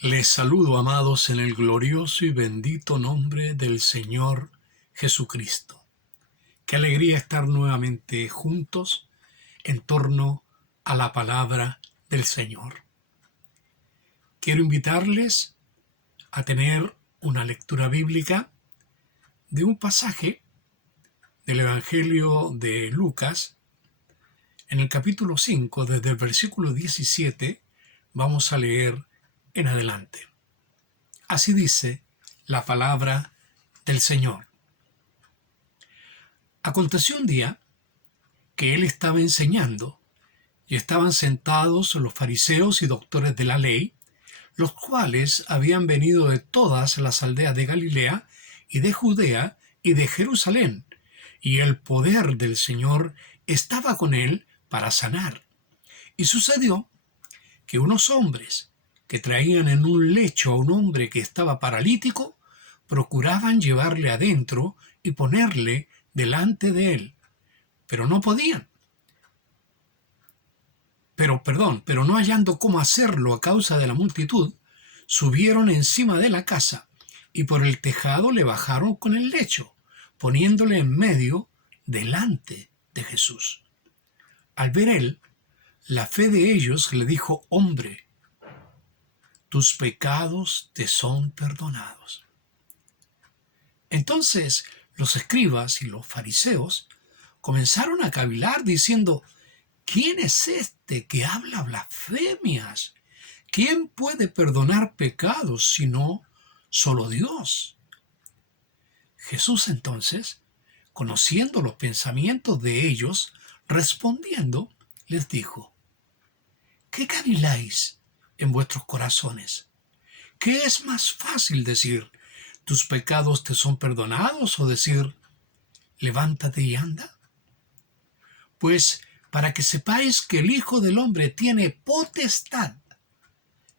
Les saludo, amados, en el glorioso y bendito nombre del Señor Jesucristo. Qué alegría estar nuevamente juntos en torno a la palabra del Señor. Quiero invitarles a tener una lectura bíblica de un pasaje del Evangelio de Lucas. En el capítulo 5, desde el versículo 17, vamos a leer en adelante. Así dice la palabra del Señor. Aconteció un día que él estaba enseñando, y estaban sentados los fariseos y doctores de la ley, los cuales habían venido de todas las aldeas de Galilea y de Judea y de Jerusalén, y el poder del Señor estaba con él para sanar. Y sucedió que unos hombres que traían en un lecho a un hombre que estaba paralítico, procuraban llevarle adentro y ponerle delante de él, pero no podían. Pero no hallando cómo hacerlo a causa de la multitud, subieron encima de la casa y por el tejado le bajaron con el lecho, poniéndole en medio delante de Jesús. Al ver él la fe de ellos, le dijo: hombre, tus pecados te son perdonados. Entonces los escribas y los fariseos comenzaron a cavilar diciendo: ¿quién es este que habla blasfemias? ¿Quién puede perdonar pecados sino solo Dios? Jesús entonces, conociendo los pensamientos de ellos, respondiendo, les dijo: ¿qué caviláis en vuestros corazones? ¿Qué es más fácil decir: tus pecados te son perdonados, o decir: levántate y anda? Pues para que sepáis que el Hijo del Hombre tiene potestad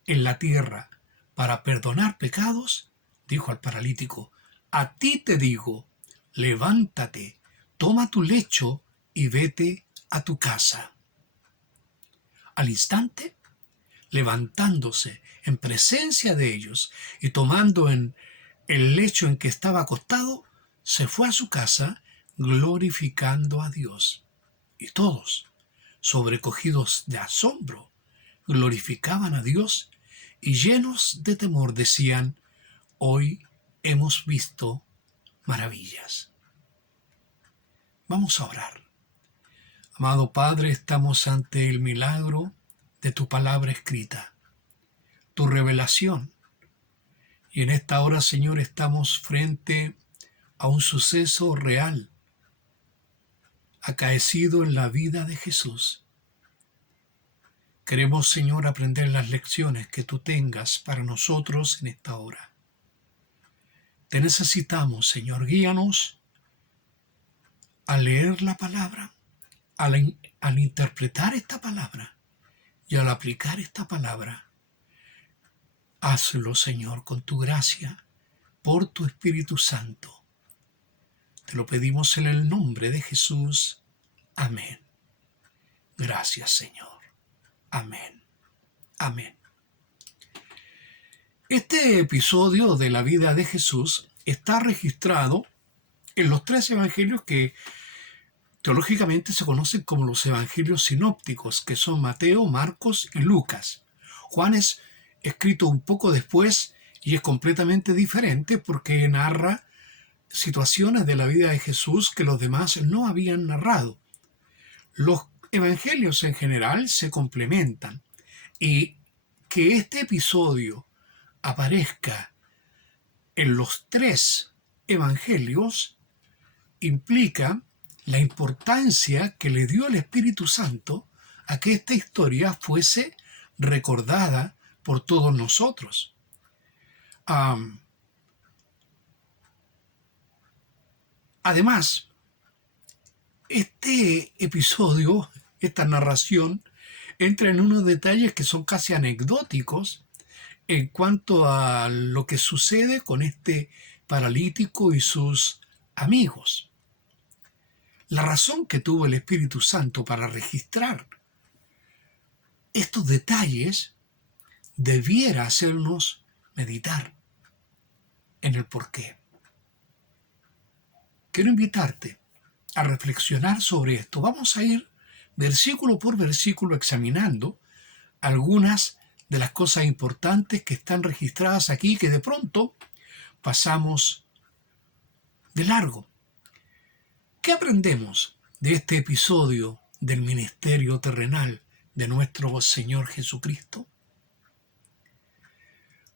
en la tierra para perdonar pecados, dijo al paralítico: a ti te digo, levántate, toma tu lecho y vete a tu casa. Al instante, levantándose en presencia de ellos y tomando en el lecho en que estaba acostado, se fue a su casa glorificando a Dios. Y todos, sobrecogidos de asombro, glorificaban a Dios y llenos de temor decían: hoy hemos visto maravillas. Vamos a orar. Amado Padre, estamos ante el milagro de tu palabra escrita, tu revelación. Y en esta hora, Señor, estamos frente a un suceso real, acaecido en la vida de Jesús. Queremos, Señor, aprender las lecciones que tú tengas para nosotros en esta hora. Te necesitamos, Señor. Guíanos a leer la palabra, al interpretar esta palabra y al aplicar esta palabra. Hazlo, Señor, con tu gracia, por tu Espíritu Santo. Te lo pedimos en el nombre de Jesús. Amén. Gracias, Señor. Amén. Amén. Este episodio de la vida de Jesús está registrado en los tres evangelios que teológicamente se conocen como los evangelios sinópticos, que son Mateo, Marcos y Lucas. Juan es escrito un poco después y es completamente diferente porque narra situaciones de la vida de Jesús que los demás no habían narrado. Los evangelios en general se complementan, y que este episodio aparezca en los tres evangelios implica la importancia que le dio el Espíritu Santo a que esta historia fuese recordada por todos nosotros. Además, este episodio, esta narración, entra en unos detalles que son casi anecdóticos en cuanto a lo que sucede con este paralítico y sus amigos. La razón que tuvo el Espíritu Santo para registrar estos detalles debiera hacernos meditar en el porqué. Quiero invitarte a reflexionar sobre esto. Vamos a ir versículo por versículo examinando algunas de las cosas importantes que están registradas aquí que de pronto pasamos de largo. ¿Qué aprendemos de este episodio del ministerio terrenal de nuestro Señor Jesucristo?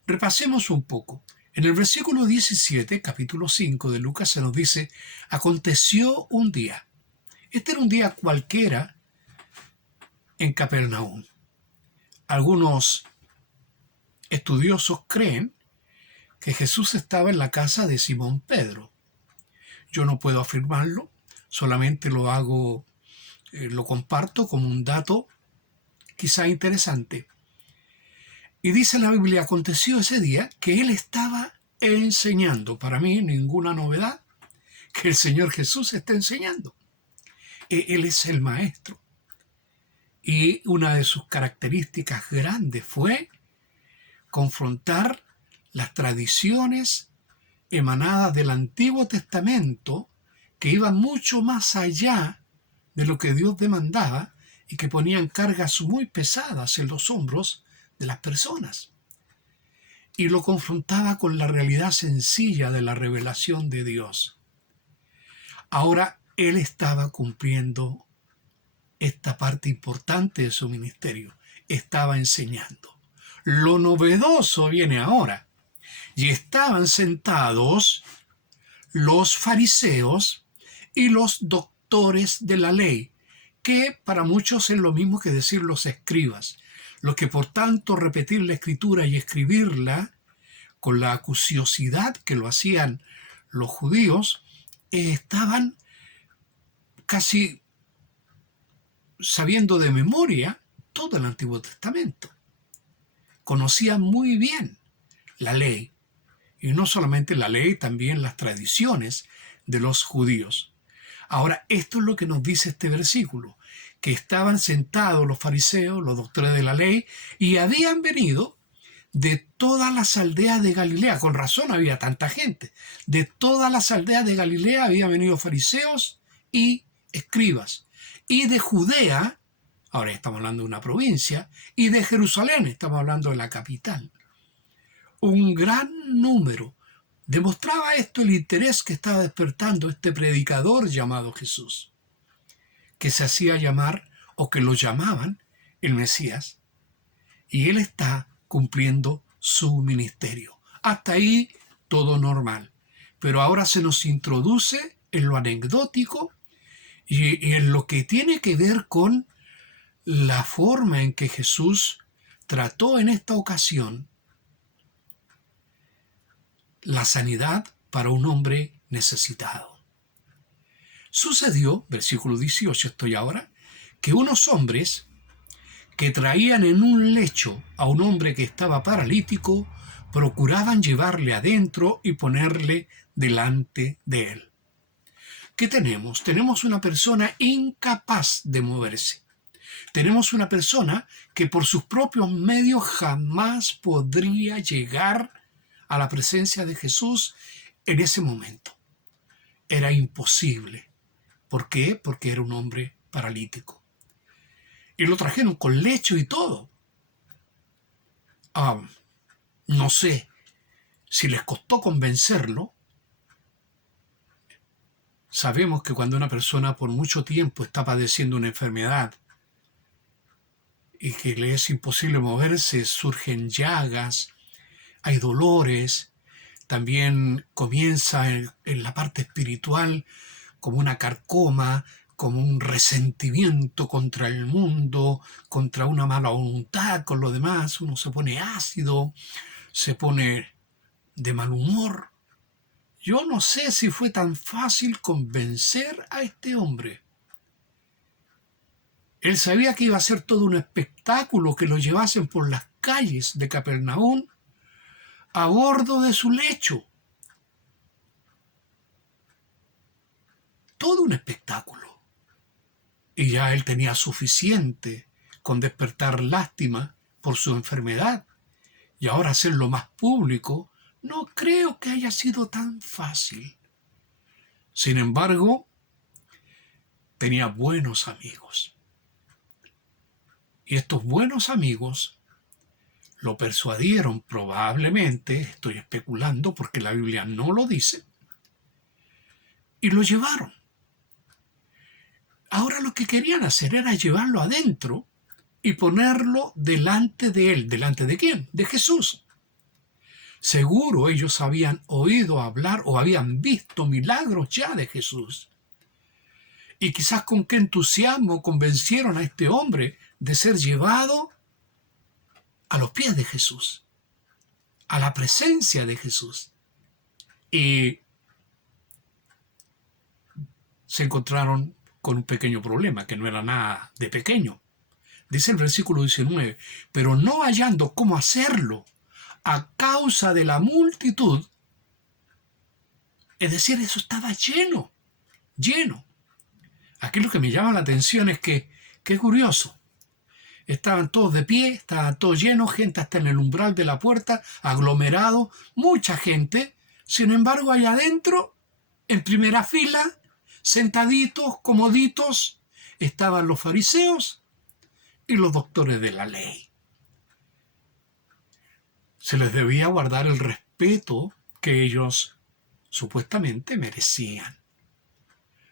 Repasemos un poco. En el versículo 17, capítulo 5 de Lucas, se nos dice: aconteció un día. Este era un día cualquiera en Capernaum. Algunos estudiosos creen que Jesús estaba en la casa de Simón Pedro. Yo no puedo afirmarlo, solamente lo comparto como un dato quizá interesante. Y dice la Biblia: aconteció ese día que él estaba enseñando. Para mí, ninguna novedad que el Señor Jesús esté enseñando. Él es el maestro. Y una de sus características grandes fue confrontar las tradiciones emanadas del Antiguo Testamento, que iban mucho más allá de lo que Dios demandaba y que ponían cargas muy pesadas en los hombros de las personas. Y lo confrontaba con la realidad sencilla de la revelación de Dios. Ahora él estaba cumpliendo esta parte importante de su ministerio. Estaba enseñando. Lo novedoso viene ahora. Y estaban sentados los fariseos y los doctores de la ley, que para muchos es lo mismo que decir los escribas, los que por tanto repetir la escritura y escribirla con la acuciosidad que lo hacían los judíos, estaban casi sabiendo de memoria todo el Antiguo Testamento. Conocían muy bien la ley, y no solamente la ley, también las tradiciones de los judíos. Ahora, esto es lo que nos dice este versículo, que estaban sentados los fariseos, los doctores de la ley, y habían venido de todas las aldeas de Galilea. Con razón había tanta gente. De todas las aldeas de Galilea habían venido fariseos y escribas. Y de Judea, ahora estamos hablando de una provincia, y de Jerusalén, estamos hablando de la capital. Un gran número. Demostraba esto el interés que estaba despertando este predicador llamado Jesús, que se hacía llamar, o que lo llamaban, el Mesías. Y él está cumpliendo su ministerio. Hasta ahí todo normal. Pero ahora se nos introduce en lo anecdótico y en lo que tiene que ver con la forma en que Jesús trató en esta ocasión la sanidad para un hombre necesitado. Sucedió, versículo 18 estoy ahora, que unos hombres que traían en un lecho a un hombre que estaba paralítico, procuraban llevarle adentro y ponerle delante de él. ¿Qué tenemos? Tenemos una persona incapaz de moverse. Tenemos una persona que por sus propios medios jamás podría llegar a la presencia de Jesús en ese momento. Era imposible. ¿Por qué? Porque era un hombre paralítico. Y lo trajeron con lecho y todo. No sé si les costó convencerlo. Sabemos que cuando una persona por mucho tiempo está padeciendo una enfermedad y que le es imposible moverse, surgen llagas, hay dolores, también comienza en la parte espiritual como una carcoma, como un resentimiento contra el mundo, contra una mala voluntad con lo demás. Uno se pone ácido, se pone de mal humor. Yo no sé si fue tan fácil convencer a este hombre. Él sabía que iba a ser todo un espectáculo que lo llevasen por las calles de Capernaum a bordo de su lecho. Todo un espectáculo. Y ya él tenía suficiente con despertar lástima por su enfermedad y ahora hacerlo más público, no creo que haya sido tan fácil. Sin embargo, tenía buenos amigos. Y estos buenos amigos lo persuadieron, probablemente, estoy especulando porque la Biblia no lo dice, y lo llevaron. Ahora lo que querían hacer era llevarlo adentro y ponerlo delante de él. ¿Delante de quién? De Jesús. Seguro ellos habían oído hablar o habían visto milagros ya de Jesús. Y quizás con qué entusiasmo convencieron a este hombre de ser llevado a los pies de Jesús, a la presencia de Jesús. Y se encontraron con un pequeño problema, que no era nada de pequeño. Dice el versículo 19, pero no hallando cómo hacerlo a causa de la multitud, es decir, eso estaba lleno, lleno. Aquí lo que me llama la atención es que, qué curioso, estaban todos de pie, estaban todos llenos, gente hasta en el umbral de la puerta, aglomerado, mucha gente. Sin embargo, allá adentro, en primera fila, sentaditos, comoditos, estaban los fariseos y los doctores de la ley. Se les debía guardar el respeto que ellos supuestamente merecían.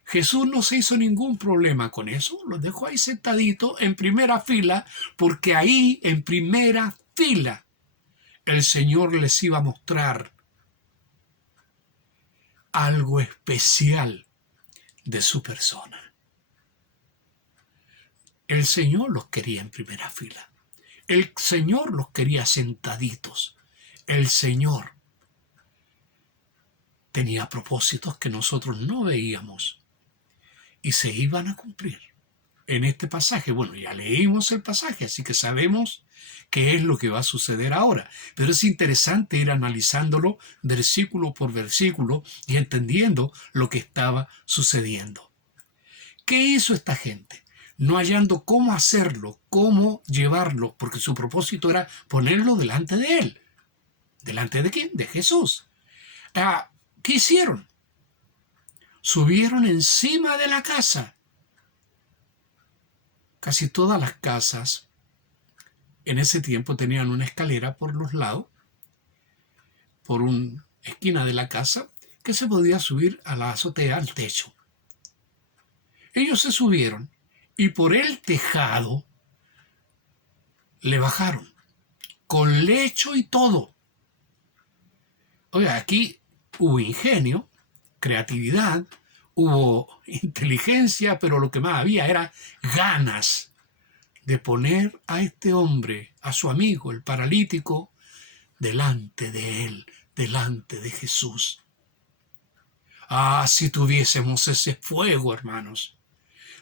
Jesús no se hizo ningún problema con eso, los dejó ahí sentaditos en primera fila, porque ahí, en primera fila, el Señor les iba a mostrar algo especial de su persona. El Señor los quería en primera fila. El Señor los quería sentaditos. El Señor tenía propósitos que nosotros no veíamos y se iban a cumplir. En este pasaje, bueno, ya leímos el pasaje, así que sabemos qué es lo que va a suceder ahora. Pero es interesante ir analizándolo versículo por versículo y entendiendo lo que estaba sucediendo. ¿Qué hizo esta gente? No hallando cómo hacerlo, cómo llevarlo, porque su propósito era ponerlo delante de él. ¿Delante de quién? De Jesús. ¿Qué hicieron? Subieron encima de la casa. Casi todas las casas en ese tiempo tenían una escalera por los lados, por una esquina de la casa, que se podía subir a la azotea, al techo. Ellos se subieron y por el tejado le bajaron, con lecho y todo. Oiga, aquí hubo ingenio, creatividad, hubo inteligencia, pero lo que más había era ganas de poner a este hombre, a su amigo, el paralítico, delante de él, delante de Jesús. Ah, si tuviésemos ese fuego, hermanos,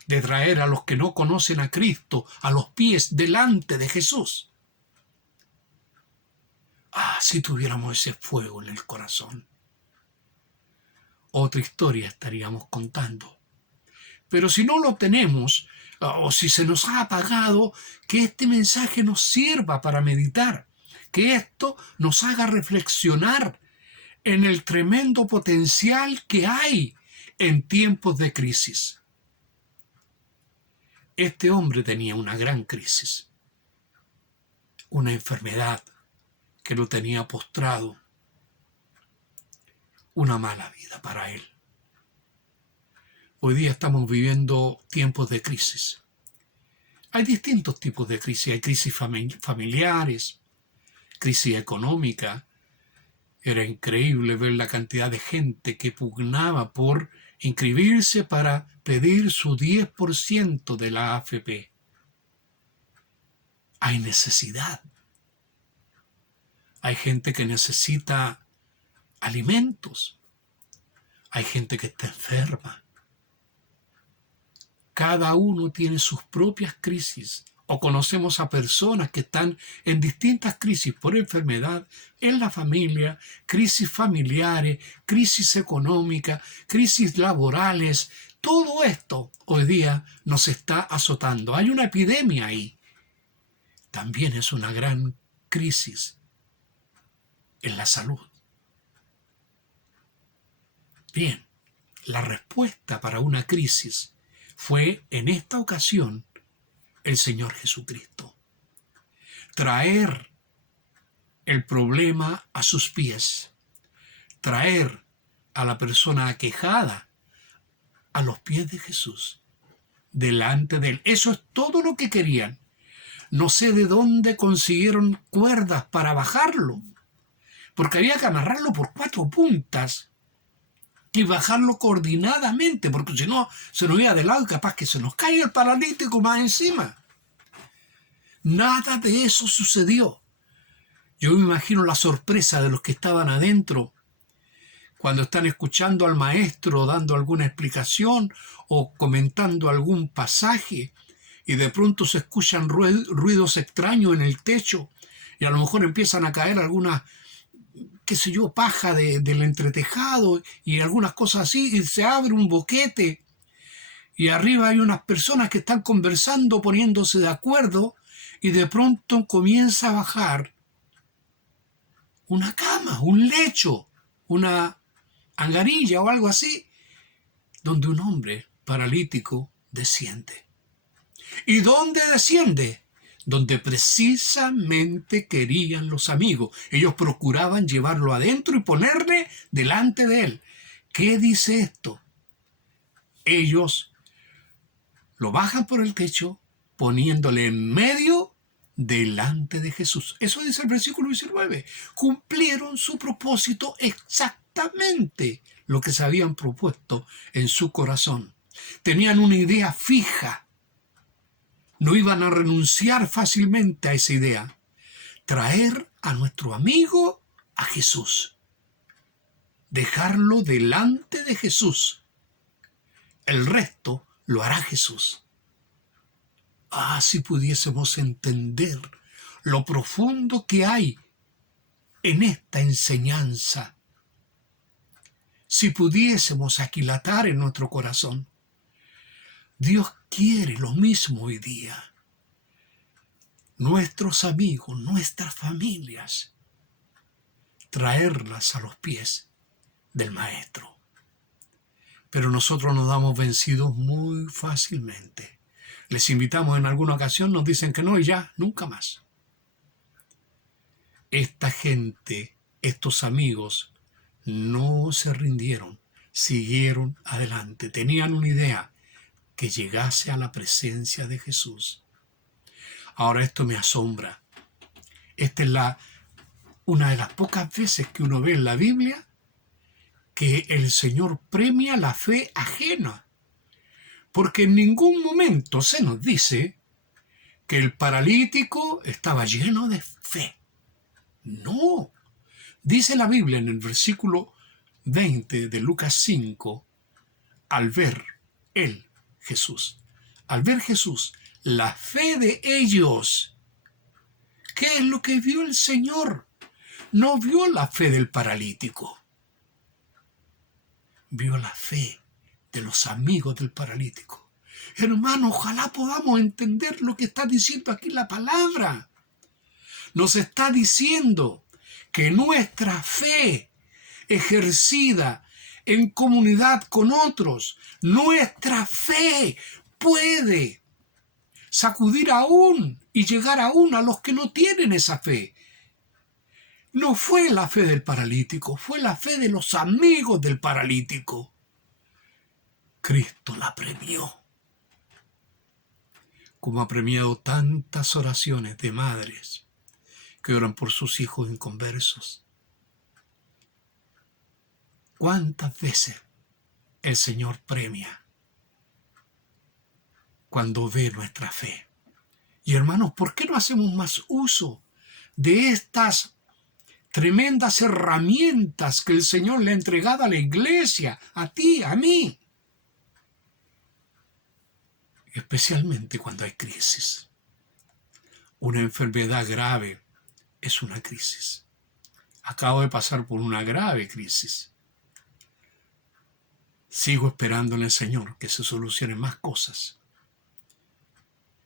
de traer a los que no conocen a Cristo a los pies delante de Jesús. Ah, si tuviéramos ese fuego en el corazón. Otra historia estaríamos contando. Pero si no lo tenemos, o si se nos ha apagado, que este mensaje nos sirva para meditar, que esto nos haga reflexionar en el tremendo potencial que hay en tiempos de crisis. Este hombre tenía una gran crisis, una enfermedad que lo tenía postrado, una mala vida para él. Hoy día estamos viviendo tiempos de crisis. Hay distintos tipos de crisis. Hay crisis familiares, crisis económica. Era increíble ver la cantidad de gente que pugnaba por inscribirse para pedir su 10% de la AFP. Hay necesidad. Hay gente que necesita alimentos. Hay gente que está enferma. Cada uno tiene sus propias crisis, o conocemos a personas que están en distintas crisis por enfermedad, en la familia, crisis familiares, crisis económicas, crisis laborales. Todo esto hoy día nos está azotando. Hay una epidemia ahí. También es una gran crisis en la salud. Bien, la respuesta para una crisis fue en esta ocasión el Señor Jesucristo. Traer el problema a sus pies, traer a la persona aquejada a los pies de Jesús, delante de él. Eso es todo lo que querían. No sé de dónde consiguieron cuerdas para bajarlo, porque había que amarrarlo por 4 puntas y bajarlo coordinadamente, porque si no se nos iba de lado y capaz que se nos caiga el paralítico más encima. Nada de eso sucedió. Yo me imagino la sorpresa de los que estaban adentro cuando están escuchando al maestro dando alguna explicación o comentando algún pasaje y de pronto se escuchan ruidos extraños en el techo y a lo mejor empiezan a caer algunas, qué sé yo, paja del entretejado y algunas cosas así, y se abre un boquete y arriba hay unas personas que están conversando, poniéndose de acuerdo, y de pronto comienza a bajar una cama, un lecho, una angarilla o algo así, donde un hombre paralítico desciende. ¿Y dónde desciende? Donde precisamente querían los amigos. Ellos procuraban llevarlo adentro y ponerle delante de él. ¿Qué dice esto? Ellos lo bajan por el techo, poniéndole en medio delante de Jesús. Eso dice el versículo 19. Cumplieron su propósito exactamente lo que se habían propuesto en su corazón. Tenían una idea fija. No iban a renunciar fácilmente a esa idea. Traer a nuestro amigo a Jesús. Dejarlo delante de Jesús. El resto lo hará Jesús. Ah, si pudiésemos entender lo profundo que hay en esta enseñanza. Si pudiésemos aquilatar en nuestro corazón. Dios quiere lo mismo hoy día. Nuestros amigos, nuestras familias, traerlas a los pies del Maestro. Pero nosotros nos damos vencidos muy fácilmente. Les invitamos en alguna ocasión, nos dicen que no y ya, nunca más. Esta gente, estos amigos, no se rindieron, siguieron adelante. Tenían una idea, que llegase a la presencia de Jesús. Ahora esto me asombra. Esta es una de las pocas veces que uno ve en la Biblia que el Señor premia la fe ajena. Porque en ningún momento se nos dice que el paralítico estaba lleno de fe. No. Dice la Biblia en el versículo 20 de Lucas 5, al ver él, Jesús, al ver Jesús, la fe de ellos. ¿Qué es lo que vio el Señor? No vio la fe del paralítico. Vio la fe de los amigos del paralítico. Hermano, ojalá podamos entender lo que está diciendo aquí la palabra. Nos está diciendo que nuestra fe ejercida en comunidad con otros, nuestra fe puede sacudir aún y llegar aún a los que no tienen esa fe. No fue la fe del paralítico, fue la fe de los amigos del paralítico. Cristo la premió, como ha premiado tantas oraciones de madres que oran por sus hijos inconversos. ¿Cuántas veces el Señor premia cuando ve nuestra fe? Y hermanos, ¿por qué no hacemos más uso de estas tremendas herramientas que el Señor le ha entregado a la iglesia, a ti, a mí? Especialmente cuando hay crisis. Una enfermedad grave es una crisis. Acabo de pasar por una grave crisis. Sigo esperando en el Señor que se solucionen más cosas.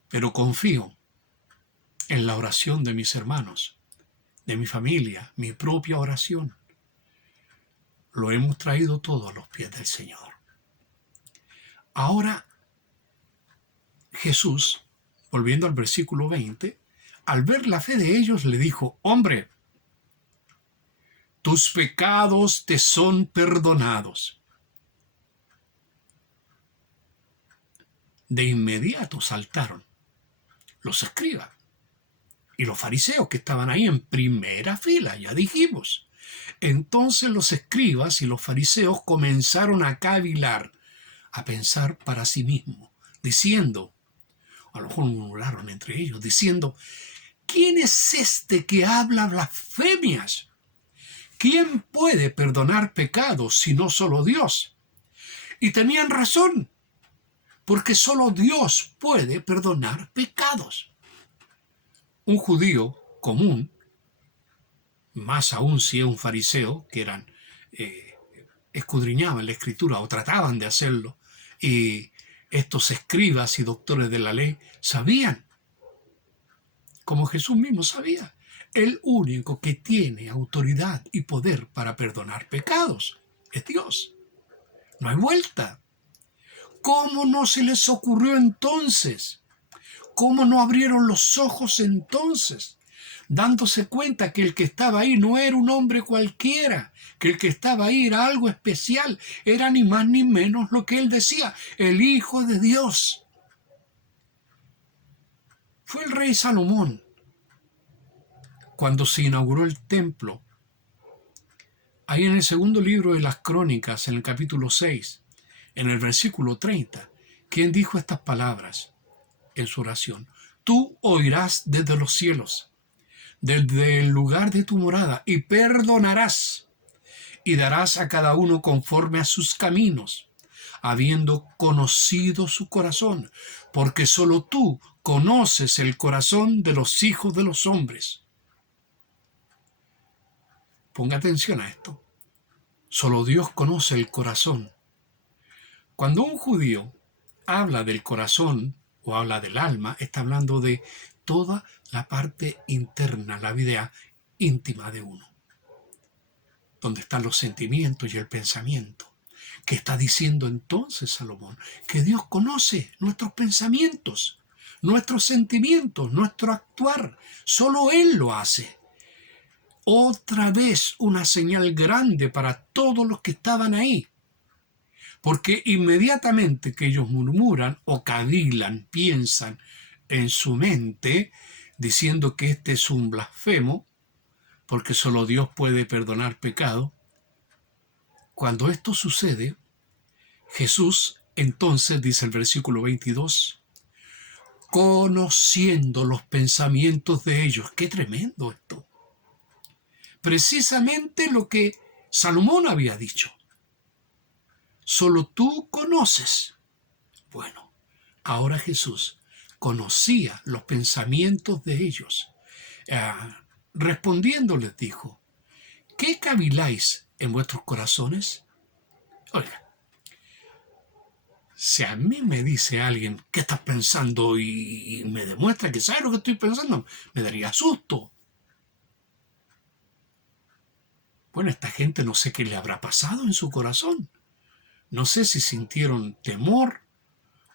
Pero confío en la oración de mis hermanos de mi familia, mi propia oración. Lo hemos traído todo a los pies del Señor. Ahora Jesús, volviendo al versículo 20, al ver la fe de ellos, le dijo: hombre, tus pecados te son perdonados. De inmediato saltaron los escribas y los fariseos que estaban ahí en primera fila, ya dijimos. Entonces los escribas y los fariseos comenzaron a cavilar, a pensar para sí mismos, diciendo, a lo mejor murmuraron entre ellos, diciendo: ¿quién es este que habla blasfemias? ¿Quién puede perdonar pecados si no solo Dios? Y tenían razón, porque solo Dios puede perdonar pecados. Un judío común, más aún si es un fariseo, que eran escudriñaban la escritura o trataban de hacerlo, y estos escribas y doctores de la ley sabían, como Jesús mismo sabía, el único que tiene autoridad y poder para perdonar pecados es Dios. No hay vuelta. ¿Cómo no se les ocurrió entonces? ¿Cómo no abrieron los ojos entonces, dándose cuenta que el que estaba ahí no era un hombre cualquiera, que el que estaba ahí era algo especial, era ni más ni menos lo que él decía, el Hijo de Dios? Fue el rey Salomón, cuando se inauguró el templo, ahí en el segundo libro de las Crónicas, en el capítulo 6, en el versículo 30, quien dijo estas palabras en su oración: tú oirás desde los cielos, desde el lugar de tu morada, y perdonarás, y darás a cada uno conforme a sus caminos, habiendo conocido su corazón, porque solo tú conoces el corazón de los hijos de los hombres. Ponga atención a esto. Solo Dios conoce el corazón. Cuando un judío habla del corazón o habla del alma, está hablando de toda la parte interna, la vida íntima de uno, donde están los sentimientos y el pensamiento. ¿Qué está diciendo entonces Salomón? Que Dios conoce nuestros pensamientos, nuestros sentimientos, nuestro actuar. Solo Él lo hace. Otra vez una señal grande para todos los que estaban ahí. Porque inmediatamente que ellos murmuran o cavilan, piensan en su mente, diciendo que este es un blasfemo, porque solo Dios puede perdonar pecado, cuando esto sucede, Jesús entonces, dice el versículo 22, conociendo los pensamientos de ellos. ¡Qué tremendo esto! Precisamente lo que Salomón había dicho. Solo tú conoces. Bueno, ahora Jesús conocía los pensamientos de ellos. Respondiendo les dijo: ¿qué caviláis en vuestros corazones? Oiga, si a mí me dice alguien: ¿qué estás pensando? Y me demuestra que sabe lo que estoy pensando, me daría susto. Bueno, esta gente no sé qué le habrá pasado en su corazón. No sé si sintieron temor,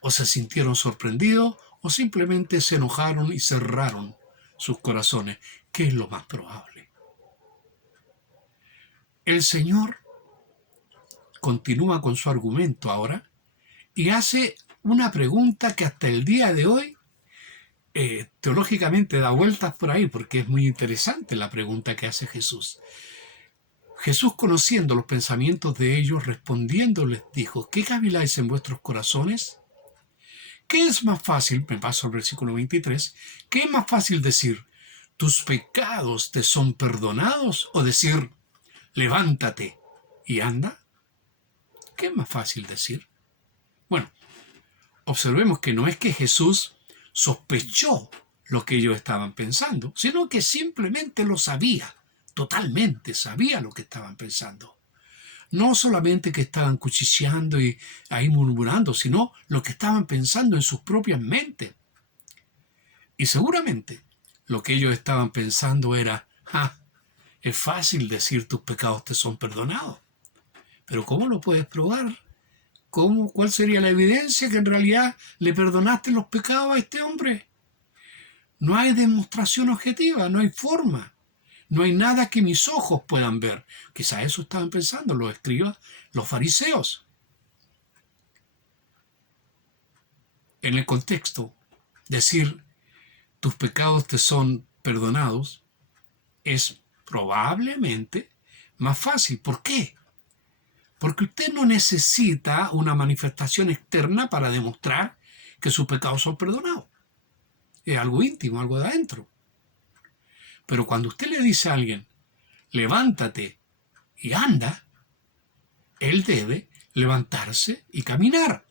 o se sintieron sorprendidos, o simplemente se enojaron y cerraron sus corazones, que es lo más probable. El Señor continúa con su argumento ahora y hace una pregunta que hasta el día de hoy teológicamente da vueltas por ahí, porque es muy interesante la pregunta que hace Jesús. Jesús, conociendo los pensamientos de ellos, respondiendo les dijo: ¿qué caviláis en vuestros corazones? ¿Qué es más fácil? Me paso al versículo 23. ¿Qué es más fácil decir: tus pecados te son perdonados? O decir: levántate y anda. ¿Qué es más fácil decir? Bueno, observemos que no es que Jesús sospechó lo que ellos estaban pensando, sino que simplemente lo sabía, totalmente sabía lo que estaban pensando. No solamente que estaban cuchicheando y ahí murmurando, sino lo que estaban pensando en sus propias mentes. Y seguramente lo que ellos estaban pensando era: Ja, es fácil decir tus pecados te son perdonados, pero ¿cómo lo puedes probar? ¿Cómo? ¿Cuál sería la evidencia que en realidad le perdonaste los pecados a este hombre? No hay demostración objetiva, no hay forma. No hay nada que mis ojos puedan ver. Quizá eso estaban pensando los escribas, los fariseos. En el contexto, decir tus pecados te son perdonados es probablemente más fácil. ¿Por qué? Porque usted no necesita una manifestación externa para demostrar que sus pecados son perdonados. Es algo íntimo, algo de adentro. Pero cuando usted le dice a alguien, levántate y anda, él debe levantarse y caminar.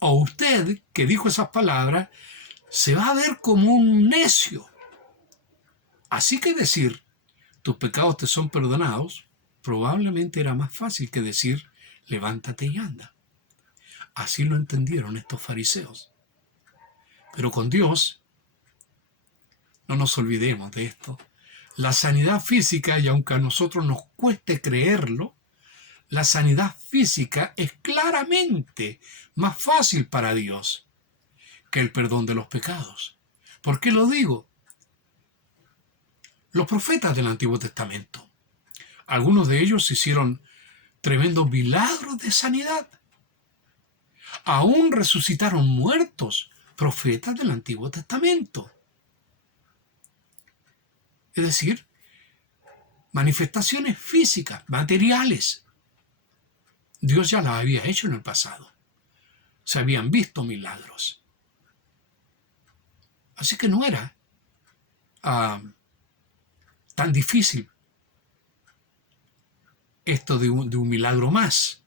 O usted, que dijo esas palabras, se va a ver como un necio. Así que decir, tus pecados te son perdonados, probablemente era más fácil que decir, levántate y anda. Así lo entendieron estos fariseos. Pero con Dios, no nos olvidemos de esto, la sanidad física, y aunque a nosotros nos cueste creerlo, la sanidad física es claramente más fácil para Dios que el perdón de los pecados. ¿Por qué lo digo? Los profetas del Antiguo Testamento, algunos de ellos hicieron tremendos milagros de sanidad. Aún resucitaron muertos, profetas del Antiguo Testamento. Es decir, manifestaciones físicas, materiales. Dios ya las había hecho en el pasado. Se habían visto milagros. Así que no era tan difícil esto de un milagro más.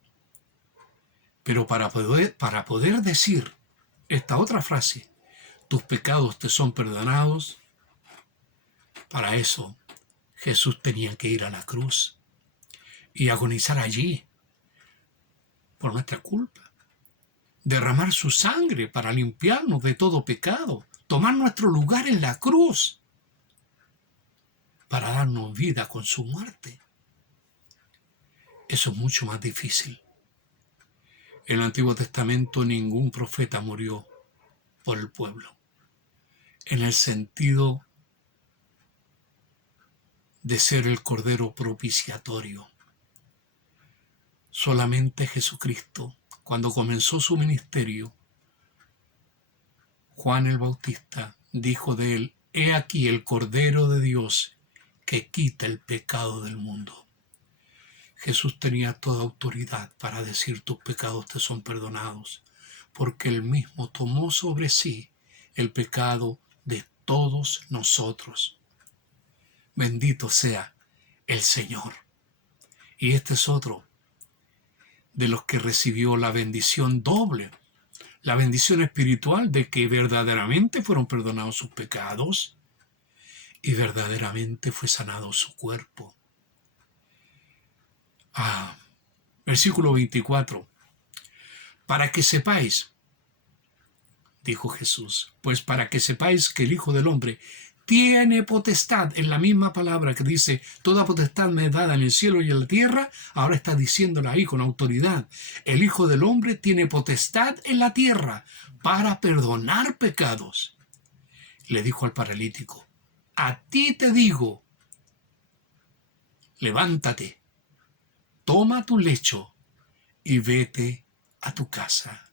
Pero para poder decir esta otra frase, tus pecados te son perdonados, para eso Jesús tenía que ir a la cruz y agonizar allí por nuestra culpa, derramar su sangre para limpiarnos de todo pecado, tomar nuestro lugar en la cruz para darnos vida con su muerte. Eso es mucho más difícil. En el Antiguo Testamento ningún profeta murió por el pueblo, en el sentido de ser el Cordero propiciatorio. Solamente Jesucristo, cuando comenzó su ministerio, Juan el Bautista dijo de él, he aquí el Cordero de Dios que quita el pecado del mundo. Jesús tenía toda autoridad para decir tus pecados te son perdonados, porque él mismo tomó sobre sí el pecado de todos nosotros. Bendito sea el Señor. Y este es otro de los que recibió la bendición doble, la bendición espiritual de que verdaderamente fueron perdonados sus pecados y verdaderamente fue sanado su cuerpo. Versículo 24. Para que sepáis, dijo Jesús, pues para que sepáis que el Hijo del Hombre tiene potestad, en la misma palabra que dice, toda potestad me es dada en el cielo y en la tierra, ahora está diciéndola ahí con autoridad. El Hijo del Hombre tiene potestad en la tierra para perdonar pecados. Le dijo al paralítico, a ti te digo, levántate, toma tu lecho y vete a tu casa.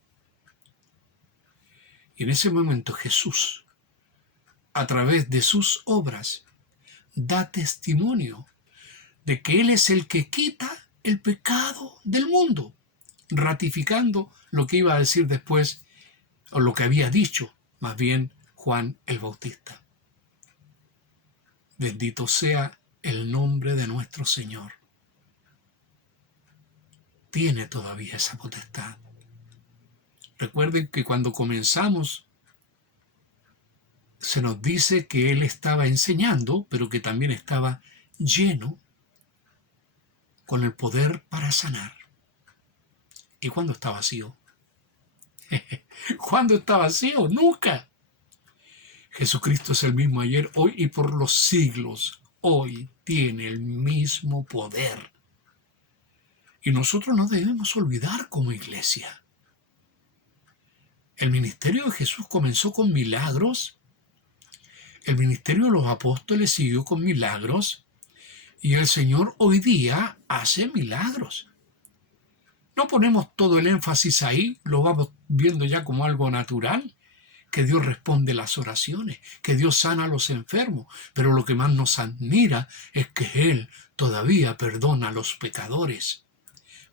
Y en ese momento Jesús, a través de sus obras, da testimonio de que Él es el que quita el pecado del mundo, ratificando lo que iba a decir después, o lo que había dicho, más bien, Juan el Bautista. Bendito sea el nombre de nuestro Señor. Tiene todavía esa potestad. Recuerden que cuando comenzamos se nos dice que Él estaba enseñando, pero que también estaba lleno con el poder para sanar. ¿Y cuándo está vacío? ¿Cuándo está vacío? Nunca. Jesucristo es el mismo ayer, hoy y por los siglos. hoy tiene el mismo poder. Y nosotros no debemos olvidar como iglesia. El ministerio de Jesús comenzó con milagros. El ministerio de los apóstoles siguió con milagros. Y el Señor hoy día hace milagros. No ponemos todo el énfasis ahí, lo vamos viendo ya como algo natural, que Dios responde las oraciones, que Dios sana a los enfermos, pero lo que más nos admira es que Él todavía perdona a los pecadores.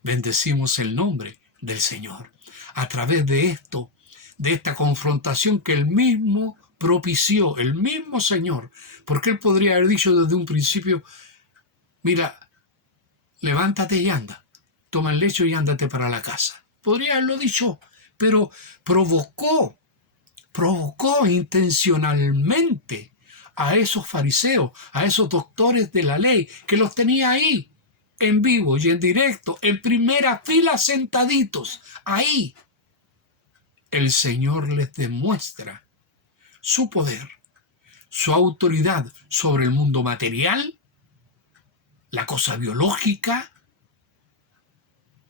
Bendecimos el nombre del Señor. A través de esto, de esta confrontación que Él mismo propició, el mismo Señor, porque Él podría haber dicho desde un principio, mira, levántate y anda, toma el lecho y ándate para la casa. Podría haberlo dicho, pero provocó intencionalmente a esos fariseos, a esos doctores de la ley, que los tenía ahí, en vivo y en directo, en primera fila, sentaditos, ahí. El Señor les demuestra su poder, su autoridad sobre el mundo material, la cosa biológica,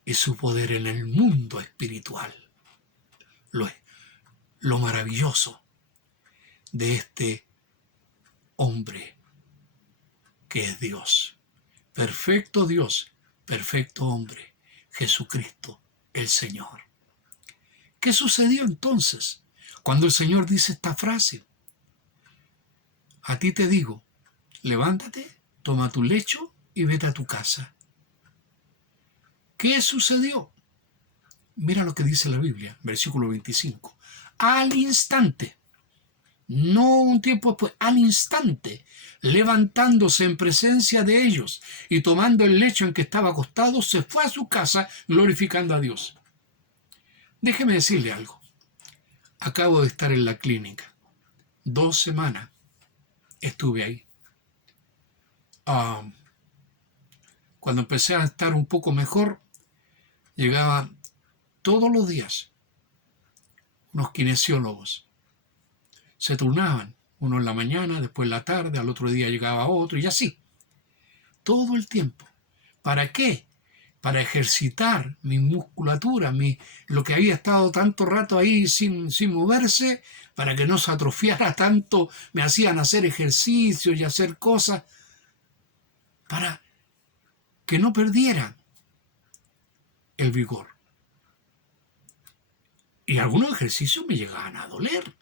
y su poder en el mundo espiritual. Lo maravilloso de este hombre que es Dios. Perfecto Dios, perfecto hombre, Jesucristo el Señor. ¿Qué sucedió entonces cuando el Señor dice esta frase? A ti te digo, levántate, toma tu lecho y vete a tu casa. ¿Qué sucedió? Mira lo que dice la Biblia, versículo 25. Al instante, no un tiempo después, al instante, levantándose en presencia de ellos y tomando el lecho en que estaba acostado, se fue a su casa glorificando a Dios. Déjeme decirle algo. Acabo de estar en la clínica. 2 semanas estuve ahí. Cuando empecé a estar un poco mejor, llegaban todos los días unos kinesiólogos. Se turnaban, uno en la mañana, después en la tarde, al otro día llegaba otro y así. Todo el tiempo. ¿Para qué? Para ejercitar mi musculatura, lo que había estado tanto rato ahí sin moverse, para que no se atrofiara tanto, me hacían hacer ejercicios y hacer cosas para que no perdiera el vigor. Y algunos ejercicios me llegaban a doler,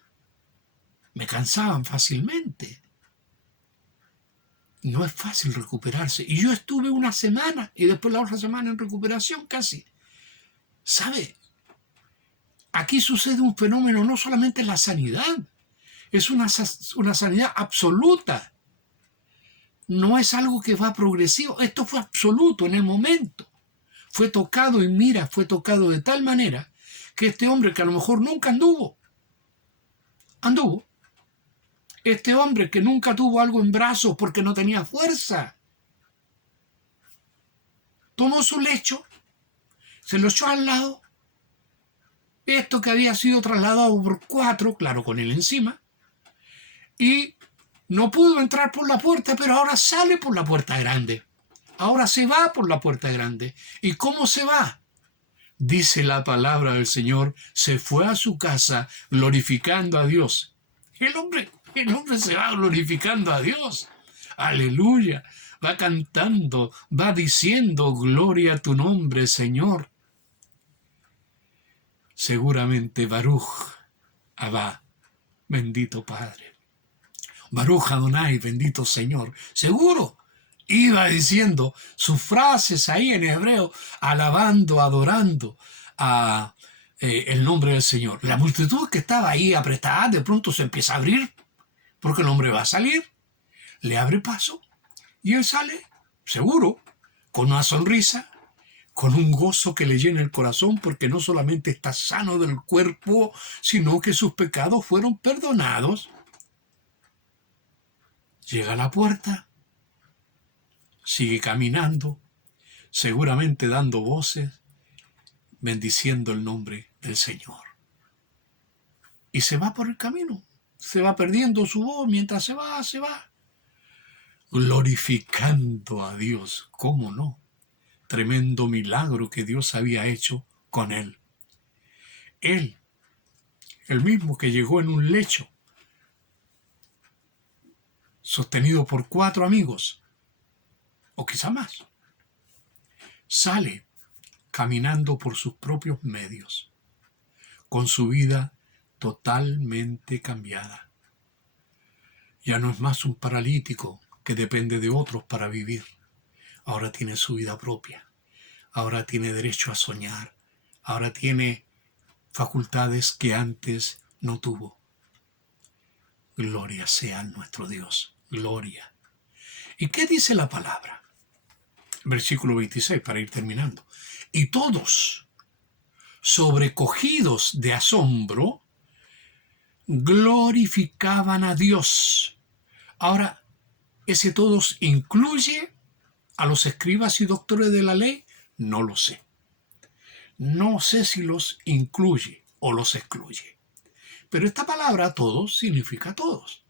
me cansaban fácilmente. No es fácil recuperarse. Y yo estuve una semana y después la otra semana en recuperación casi. ¿Sabe? Aquí sucede un fenómeno, no solamente en la sanidad, es una sanidad absoluta. No es algo que va progresivo, esto fue absoluto en el momento. Fue tocado y mira, fue tocado de tal manera que este hombre que a lo mejor nunca anduvo. Este hombre que nunca tuvo algo en brazos porque no tenía fuerza, tomó su lecho, se lo echó al lado, esto que había sido trasladado por 4, claro, con él encima, y no pudo entrar por la puerta, pero ahora sale por la puerta grande. Ahora se va por la puerta grande. ¿Y cómo se va? Dice la palabra del Señor, se fue a su casa glorificando a Dios. El hombre se va glorificando a Dios. Aleluya. Va cantando, va diciendo, gloria a tu nombre, Señor. Seguramente Baruch Abba, bendito Padre. Baruch Adonai, bendito Señor. Seguro iba diciendo sus frases ahí en hebreo, alabando, adorando a el nombre del Señor. La multitud que estaba ahí apretada de pronto se empieza a abrir, porque el hombre va a salir, le abre paso y él sale, seguro, con una sonrisa, con un gozo que le llena el corazón, porque no solamente está sano del cuerpo, sino que sus pecados fueron perdonados. Llega a la puerta, sigue caminando, seguramente dando voces, bendiciendo el nombre del Señor. Y se va por el camino, se va perdiendo su voz mientras se va. glorificando a Dios. ¿Cómo no? Tremendo milagro que Dios había hecho con él. Él, el mismo que llegó en un lecho, sostenido por 4 amigos, o quizá más, sale caminando por sus propios medios, con su vida totalmente cambiada. Ya no es más un paralítico que depende de otros para vivir. Ahora tiene su vida propia. Ahora tiene derecho a soñar. Ahora tiene facultades que antes no tuvo. Gloria sea a nuestro Dios. Gloria. ¿Y qué dice la palabra? Versículo 26, para ir terminando. Y todos, sobrecogidos de asombro, glorificaban a Dios. Ahora, ¿ese todos incluye a los escribas y doctores de la ley? No lo sé. No sé si los incluye o los excluye. Pero esta palabra todos significa todos.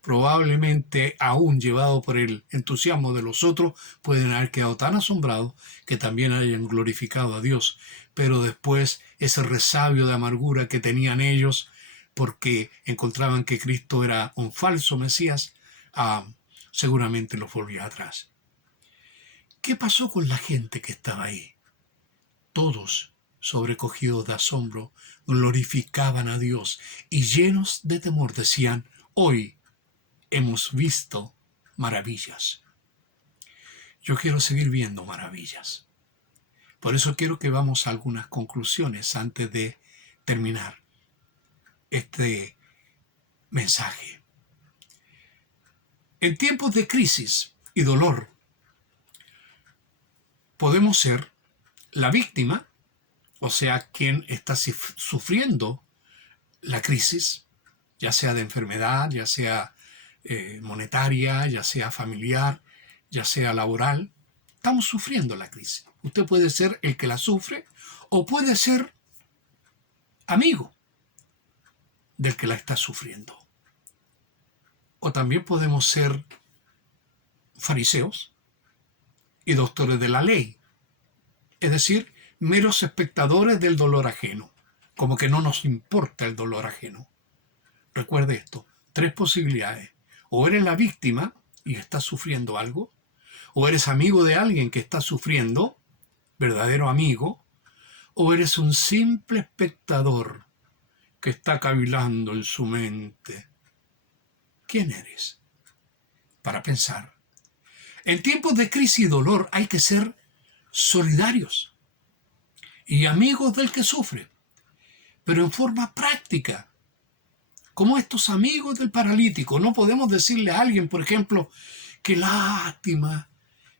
Probablemente, aún llevado por el entusiasmo de los otros, pueden haber quedado tan asombrados que también hayan glorificado a Dios. Pero después, ese resabio de amargura que tenían ellos, porque encontraban que Cristo era un falso Mesías, seguramente los volvió atrás. ¿Qué pasó con la gente que estaba ahí? Todos, sobrecogidos de asombro, glorificaban a Dios y llenos de temor decían: hoy hemos visto maravillas. Yo quiero seguir viendo maravillas. Por eso quiero que vamos a algunas conclusiones antes de terminar este mensaje. En tiempos de crisis y dolor, podemos ser la víctima, o sea, quien está sufriendo la crisis, ya sea de enfermedad, ya sea monetaria, ya sea familiar, ya sea laboral. Estamos sufriendo la crisis. Usted puede ser el que la sufre o puede ser amigo del que la está sufriendo. O también podemos ser fariseos y doctores de la ley, es decir, meros espectadores del dolor ajeno, como que no nos importa el dolor ajeno. Recuerde esto, 3 posibilidades. O eres la víctima y estás sufriendo algo, o eres amigo de alguien que está sufriendo, verdadero amigo, o eres un simple espectador que está cavilando en su mente. ¿Quién eres? Para pensar. En tiempos de crisis y dolor hay que ser solidarios y amigos del que sufre, pero en forma práctica, como estos amigos del paralítico. No podemos decirle a alguien, por ejemplo, qué lástima,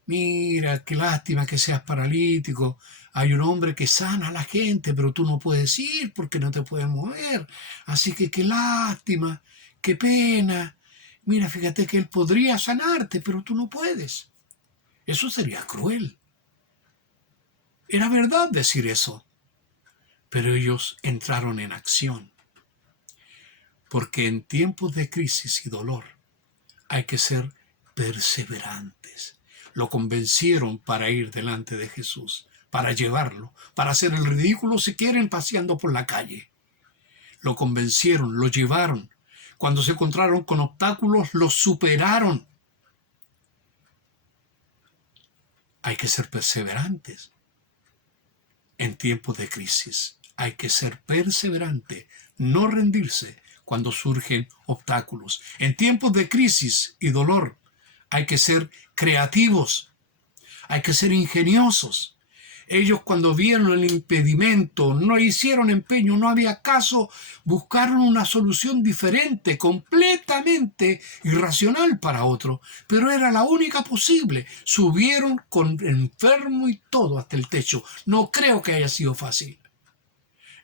mira, qué lástima que seas paralítico. Hay un hombre que sana a la gente, pero tú no puedes ir porque no te puedes mover. Así que qué lástima, qué pena. Mira, fíjate que él podría sanarte, pero tú no puedes. Eso sería cruel. Era verdad decir eso, pero ellos entraron en acción. Porque en tiempos de crisis y dolor hay que ser perseverantes. Lo convencieron para ir delante de Jesús, para llevarlo, para hacer el ridículo si quieren paseando por la calle. Lo convencieron, lo llevaron. Cuando se encontraron con obstáculos, los superaron. Hay que ser perseverantes en tiempos de crisis. Hay que ser perseverante, no rendirse cuando surgen obstáculos. En tiempos de crisis y dolor hay que ser creativos, hay que ser ingeniosos. Ellos, cuando vieron el impedimento, no hicieron empeño, no había caso, buscaron una solución diferente, completamente irracional para otro, pero era la única posible. Subieron con enfermo y todo hasta el techo. No creo que haya sido fácil.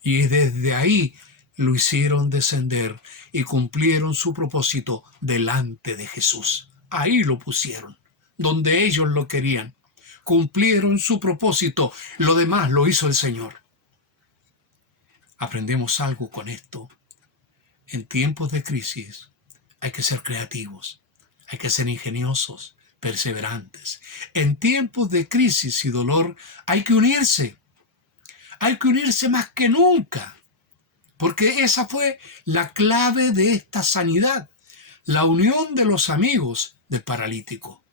Y desde ahí lo hicieron descender y cumplieron su propósito delante de Jesús. Ahí lo pusieron, donde ellos lo querían. Cumplieron su propósito, lo demás lo hizo el Señor. Aprendemos algo con esto. En tiempos de crisis hay que ser creativos, Hay que ser ingeniosos, perseverantes. En tiempos de crisis y dolor hay que unirse. Hay que unirse más que nunca. Porque esa fue la clave de esta sanidad. La unión de los amigos del paralítico.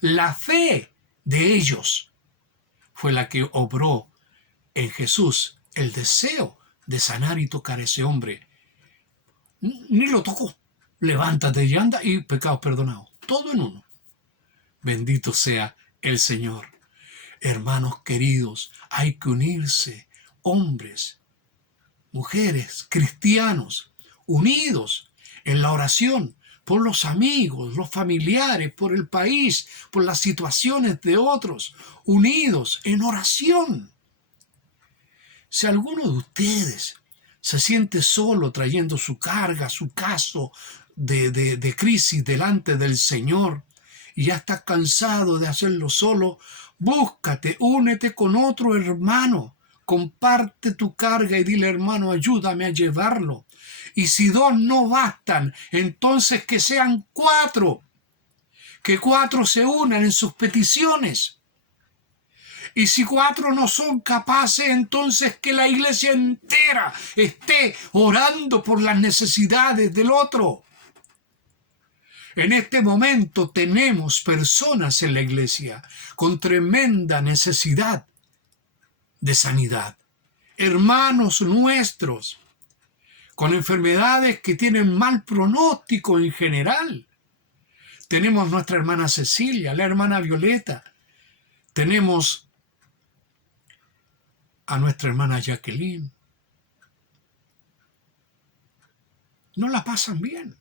La fe de ellos fue la que obró en Jesús el deseo de sanar y tocar a ese hombre. Ni lo tocó. Levántate y anda y pecados perdonados. Todo en uno. Bendito sea el Señor. Hermanos queridos, hay que unirse. Hombres, mujeres, cristianos, unidos en la oración por los amigos, los familiares, por el país, por las situaciones de otros, unidos en oración. Si alguno de ustedes se siente solo trayendo su carga, su caso de crisis delante del Señor y ya está cansado de hacerlo solo, búscate, únete con otro hermano, comparte tu carga y dile: hermano, ayúdame a llevarlo. Y si 2 no bastan, entonces que sean 4, que 4 se unan en sus peticiones. Y si 4 no son capaces, entonces que la iglesia entera esté orando por las necesidades del otro. En este momento tenemos personas en la iglesia con tremenda necesidad de sanidad. Hermanos nuestros con enfermedades que tienen mal pronóstico en general. Tenemos nuestra hermana Cecilia, la hermana Violeta. Tenemos a nuestra hermana Jacqueline. No la pasan bien.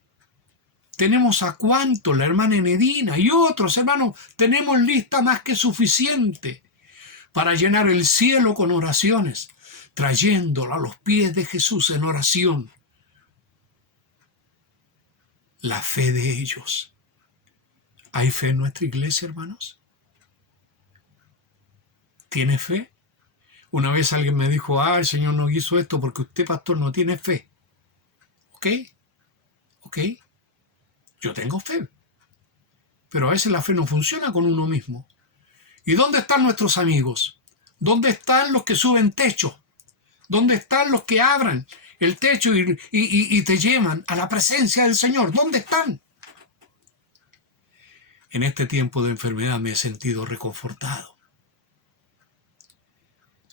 Tenemos a Cuanto, la hermana Enedina y otros hermanos. Tenemos lista más que suficiente para llenar el cielo con oraciones, trayéndolo a los pies de Jesús en oración. La fe de ellos. ¿Hay fe en nuestra iglesia, hermanos? ¿Tiene fe? Una vez alguien me dijo: el Señor no hizo esto porque usted, pastor, no tiene fe. ¿Ok? Yo tengo fe. Pero a veces la fe no funciona con uno mismo. ¿Y dónde están nuestros amigos? ¿Dónde están los que suben techo? ¿Dónde están los que abran el techo y te llevan a la presencia del Señor? ¿Dónde están? En este tiempo de enfermedad me he sentido reconfortado.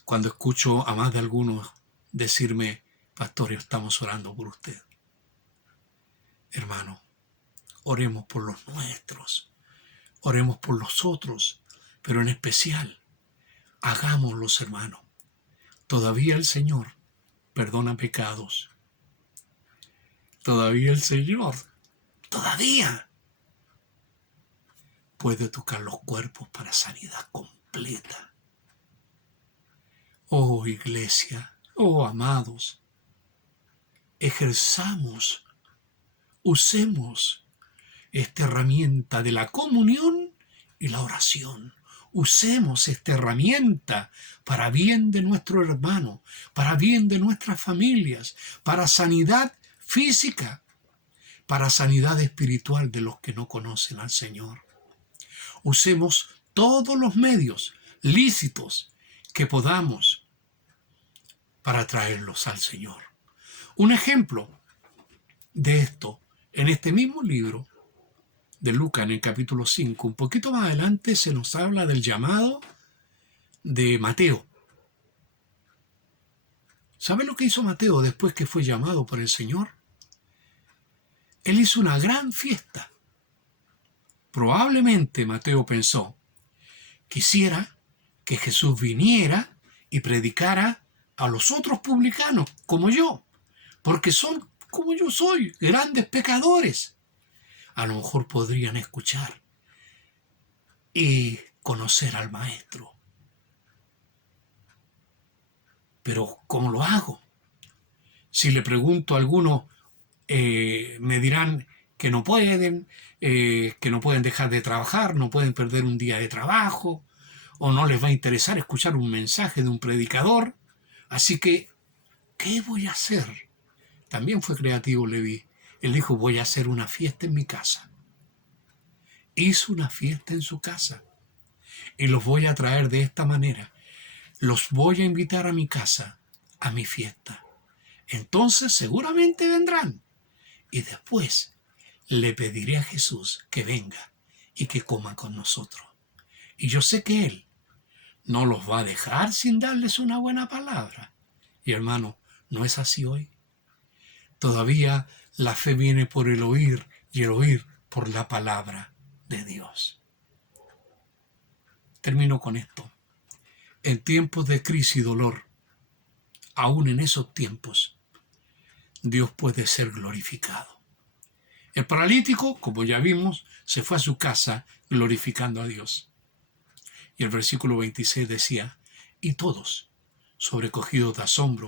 Cuando escucho a más de algunos decirme: pastor, estamos orando por usted. Hermano, oremos por los nuestros, oremos por los otros, pero en especial, hagámoslos, hermano. Todavía el Señor perdona pecados. Todavía el Señor, todavía puede tocar los cuerpos para sanidad completa. Oh iglesia, oh amados, ejerzamos, usemos esta herramienta de la comunión y la oración. Usemos esta herramienta para bien de nuestro hermano, para bien de nuestras familias, para sanidad física, para sanidad espiritual de los que no conocen al Señor. Usemos todos los medios lícitos que podamos para traerlos al Señor. Un ejemplo de esto, en este mismo libro de Lucas, en el capítulo 5, un poquito más adelante se nos habla del llamado de Mateo. ¿Sabe lo que hizo Mateo después que fue llamado por el Señor? Él hizo una gran fiesta. Probablemente Mateo pensó: quisiera que Jesús viniera y predicara a los otros publicanos como yo, porque son como yo soy, grandes pecadores. A lo mejor podrían escuchar y conocer al Maestro. Pero ¿cómo lo hago? Si le pregunto a algunos, me dirán que no pueden dejar de trabajar, no pueden perder un día de trabajo, o no les va a interesar escuchar un mensaje de un predicador. Así que, ¿qué voy a hacer? También fue creativo Leví. Él dijo: voy a hacer una fiesta en mi casa. hizo una fiesta en su casa y los voy a traer de esta manera. Los voy a invitar a mi casa, a mi fiesta. Entonces seguramente vendrán. Y después le pediré a Jesús que venga y que coma con nosotros. Y yo sé que Él no los va a dejar sin darles una buena palabra. Y hermano, ¿no es así hoy? Todavía la fe viene por el oír y el oír por la palabra de Dios. Termino con esto. En tiempos de crisis y dolor, aún en esos tiempos, Dios puede ser glorificado. El paralítico, como ya vimos, se fue a su casa glorificando a Dios. Y el versículo 26 decía, y todos, sobrecogidos de asombro,